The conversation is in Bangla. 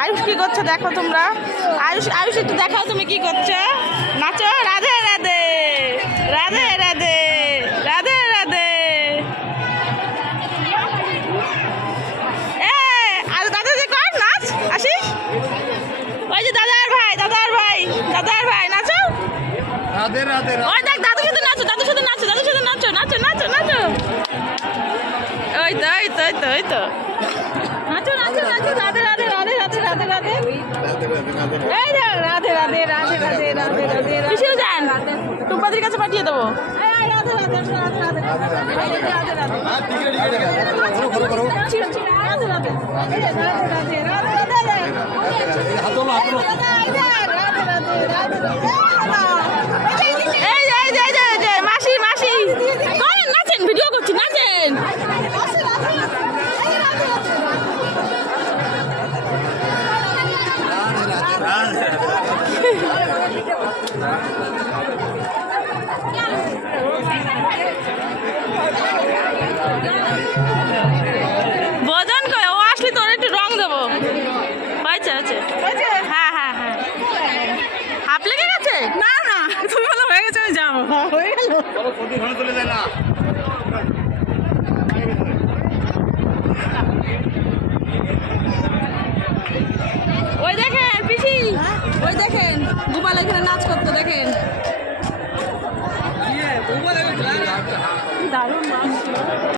আয়ুষ কি করছো দেখো তোমরা। আয়ুষ আয়ুষ একটু দেখাও তুমি কি করছো। নাচো রাধে রাধে রাধে রাধে রাধে রাধে। আর দাদা যে কর নাচ আসিস। ওই যে দাদার ভাই দাদার ভাই দাদার ভাই নাচো। রাধে রাধে। ওই দেখ দাদুর সাথে নাচো দাদুর সাথে নাচো দাদুর সাথে নাচো নাচো নাচো নাচো। ওই তো ওই তো ওই তো ওই তো নাচো নাচো নাচো রাধে রাধে রাধে রাধে রাধে রাধে। এই দেখ রাধে রাধে রাধে রাধে রাধে রাধে। কিসেও যান টুম্পাদির কাছে পাঠিয়ে দেবো। রাধে রাধে রাধে রাধে রাধে রাধে রাধে। মাসি মাসি নাচেন ভিডিও করছি নাচেন। বোঝন কই ও আসলে তোর একটু রং দেবো। হয়েছে হয়েছে হ্যাঁ হ্যাঁ হ্যাঁ। হাফ লেগে গেছে। না না তুমি বলো হয়ে গেছে আমি যাবো। হয়ে গেল ওই দেখেন পিসি ওই দেখেন গোপাল এখানে নাচ করতো দেখেন।